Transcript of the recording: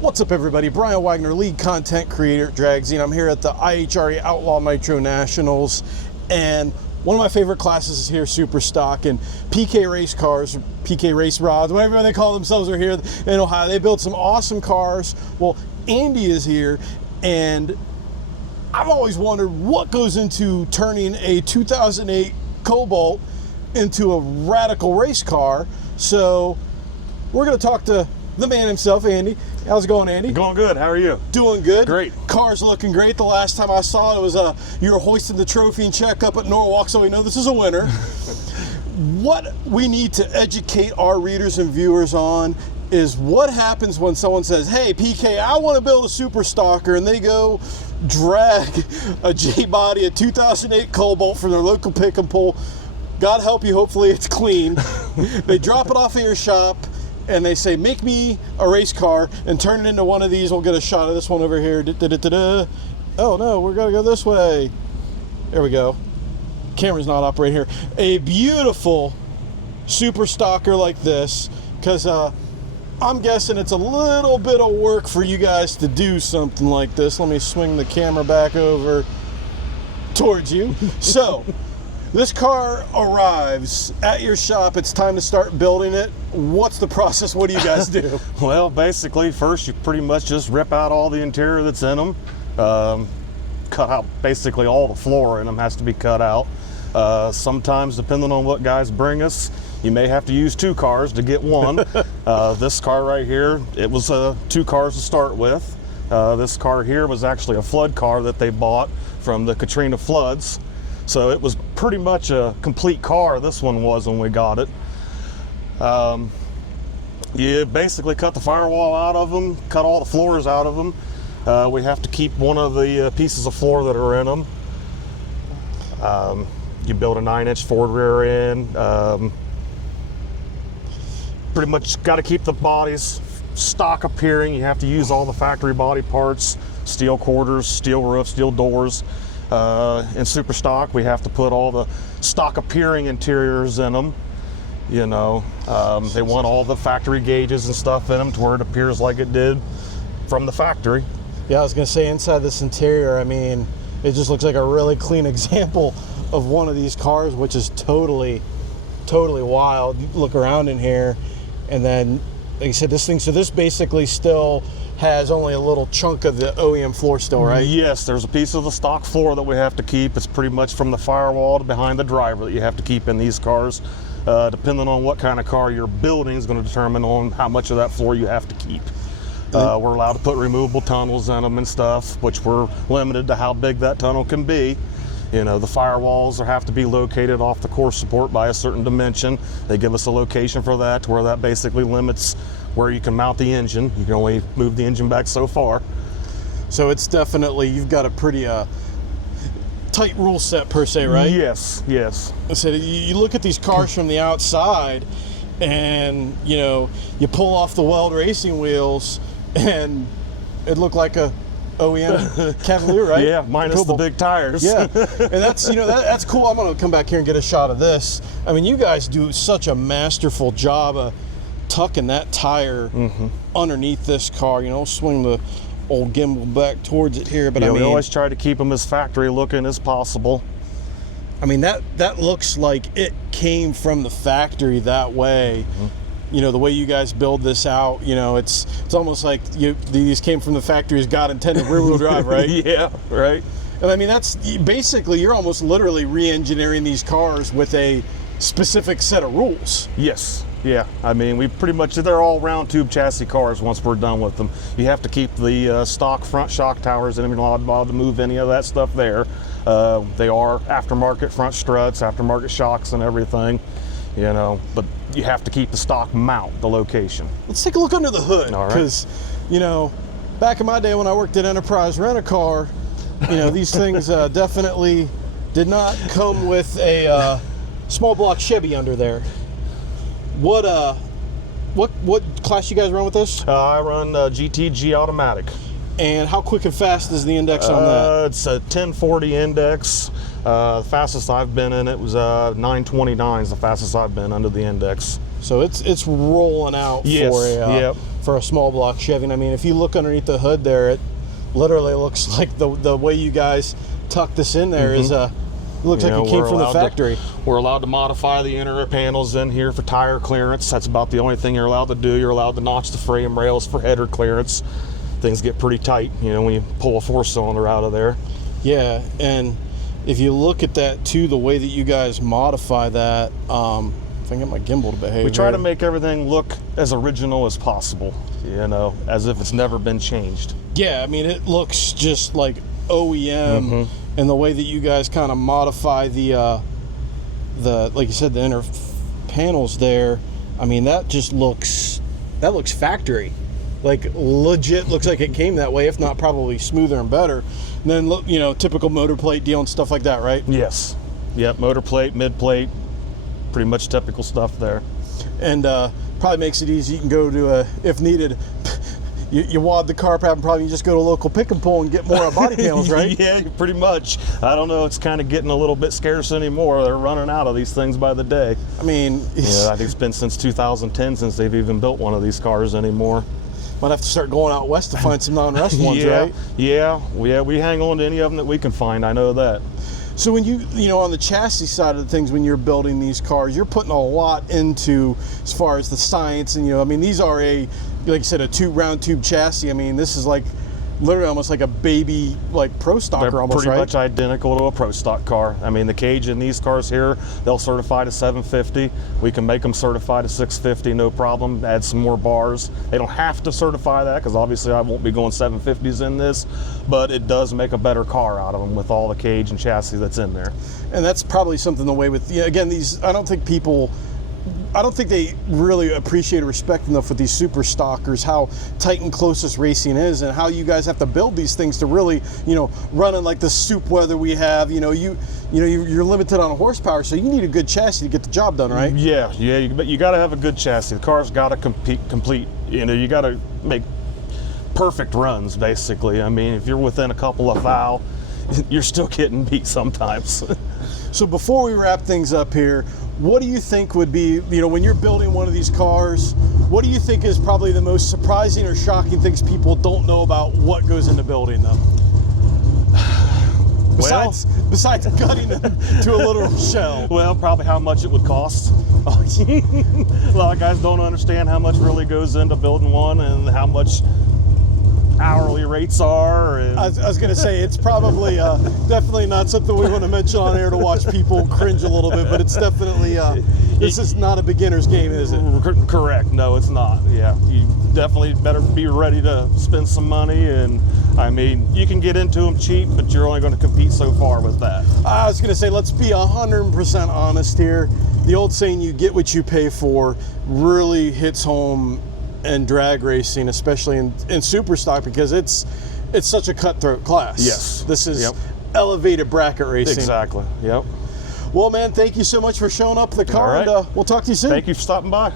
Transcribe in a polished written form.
What's up, everybody? Brian Wagner, lead content creator at Dragzine. I'm here at the IHRA Outlaw Nitro Nationals, and one of my favorite classes is here, Super Stock, and PK race cars, PK race rods, whatever they call themselves, are here in Ohio. They build some awesome cars. Well, Andy is here, and I've always wondered what goes into turning a 2008 Cobalt into a radical race car. So we're going to talk to the man himself, Andy. How's it going, Andy? Going good. How are you? Doing good. Great. Car's looking great. The last time I saw it was you were hoisting the trophy and check up at Norwalk, so we know this is a winner. What we need to educate our readers and viewers on is what happens when someone says, hey, PK, I want to build a super stocker, and they go drag a J-body, a 2008 Cobalt from their local pick and pull. God help you, hopefully it's clean. They drop it off at your shop, and they say, make me a race car and turn it into one of these. We'll get a shot of this one over here. Oh no, we're gonna go this way. There we go. Camera's not operating here. A beautiful super stocker like this, because I'm guessing it's a little bit of work for you guys to do something like this. Let me swing the camera back over towards you. So, this car arrives at your shop. It's time to start building it. What's the process? What do you guys do? Well, basically, first you pretty much just rip out all the interior that's in them. Cut out basically all the floor in them has to be cut out. Sometimes, depending on what guys bring us, you may have to use two cars to get one. This car right here, it was two cars to start with. This car here was actually a flood car that they bought from the Katrina floods. So it was pretty much a complete car, this one was, when we got it. You basically cut the firewall out of them, cut all the floors out of them. We have to keep one of the pieces of floor that are in them. You build a 9-inch Ford rear end. Pretty much got to keep the bodies stock appearing. You have to use all the factory body parts, steel quarters, steel roof, steel doors. In super stock, we have to put all the stock appearing interiors in them. You know, they want all the factory gauges and stuff in them to where it appears like it did from the factory. Yeah, I was gonna say, inside this interior, I mean, it just looks like a really clean example of one of these cars, which is totally wild. You look around in here, and then, like you said, this basically still has only a little chunk of the OEM floor still, right? Yes, there's a piece of the stock floor that we have to keep. It's pretty much from the firewall to behind the driver that you have to keep in these cars. Depending on what kind of car you're building is going to determine on how much of that floor you have to keep. We're allowed to put removable tunnels in them and stuff, which we're limited to how big that tunnel can be. You know, the firewalls have to be located off the core support by a certain dimension. They give us a location for that, to where that basically limits where you can mount the engine. You can only move the engine back so far. So it's definitely, you've got a pretty tight rule set per se, right? Yes, yes. So you look at these cars from the outside, and you know, you pull off the Weld racing wheels, and it looked like a OEM Cavalier, right? Yeah, minus the big tires. Yeah, and that's, you know, that's cool. I'm gonna come back here and get a shot of this. I mean, you guys do such a masterful job of tucking that tire underneath this car. You know, swing the old gimbal back towards it here, but yeah, I mean, we always try to keep them as factory looking as possible. I mean, that looks like it came from the factory that way. You know, the way you guys build this out, you know, it's almost like these came from the factory as God intended, rear-wheel drive, right? Yeah, right. And I mean, that's basically, you're almost literally re-engineering these cars with a specific set of rules. Yes. Yeah, I mean, they're all round tube chassis cars once we're done with them. You have to keep the stock front shock towers, and you're not allowed to move any of that stuff there. They are aftermarket front struts, aftermarket shocks and everything, you know, but you have to keep the stock mount, the location. Let's take a look under the hood, because, you know, back in my day when I worked at Enterprise Rent-A-Car, you know, these things definitely did not come with a small block Chevy under there. What class you guys run with this? I run GTG automatic. And how quick and fast is the index on that? It's a 1040 index. The fastest I've been in it was 929 is the fastest I've been under the index. So it's rolling out for a for a small block Chevy. And I mean, if you look underneath the hood there, it literally looks like the way you guys tuck this in there is it looks like it came from the factory. We're allowed to modify the inner panels in here for tire clearance. That's about the only thing you're allowed to do. You're allowed to notch the frame rails for header clearance. Things get pretty tight, you know, when you pull a 4-cylinder out of there. Yeah, and if you look at that too, the way that you guys modify that, if I can get my gimbal to behave. We try here. to make everything look as original as possible, you know, as if it's never been changed. Yeah, I mean, it looks just like OEM, and the way that you guys kind of modify the like you said, the inner panels there. I mean, that looks factory, like legit. Looks like it came that way, if not probably smoother and better. And then look, you know, typical motor plate deal and stuff like that, right? Yes. Yep. Motor plate, mid plate, pretty much typical stuff there. And probably makes it easy. You can go to if needed. You wad the carp out and probably just go to a local pick and pull and get more body panels, right? Yeah, pretty much. I don't know, it's kind of getting a little bit scarce anymore. They're running out of these things by the day. I mean, yeah, I think it's been since 2010 since they've even built one of these cars anymore. Might have to start going out west to find some non-rust ones, right? Yeah, we hang on to any of them that we can find, I know that. So when you know, on the chassis side of the things, when you're building these cars, you're putting a lot into as far as the science, and, you know, I mean, these are like you said, a round tube chassis. I mean, this is like literally almost like a baby, like Pro Stocker. They're almost, pretty right? much identical to a Pro Stock car. I mean, the cage in these cars here, they'll certify to 750. We can make them certify to 650, no problem. Add some more bars. They don't have to certify that, because obviously I won't be going 750s in this, but it does make a better car out of them with all the cage and chassis that's in there. And that's probably something the way with, again, these, I don't think they really appreciate or respect enough with these super stockers how tight and close this racing is, and how you guys have to build these things to really, you know, run in like the soup weather we have. You're limited on horsepower, so you need a good chassis to get the job done, right? Yeah, you got to have a good chassis. The car's got to complete. You know, you got to make perfect runs, basically. I mean, if you're within a couple of thou, you're still getting beat sometimes. So before we wrap things up here, what do you think would be, you know, when you're building one of these cars, what do you think is probably the most surprising or shocking things people don't know about what goes into building them? Besides gutting them to a literal shell. Well, probably how much it would cost. A lot of guys don't understand how much really goes into building one and how much hourly rates are. And I was going to say, it's probably definitely not something we want to mention on air to watch people cringe a little bit, but it's definitely, this is not a beginner's game, is it? Correct. No, it's not. Yeah, you definitely better be ready to spend some money, and I mean, you can get into them cheap, but you're only going to compete so far with that. I was going to say, let's be 100% honest here. The old saying, you get what you pay for, really hits home and drag racing, especially in super stock, because it's such a cutthroat class. Yes. This is elevated bracket racing. Exactly. Yep. Well, man, thank you so much for showing up the car, All right. and we'll talk to you soon. Thank you for stopping by.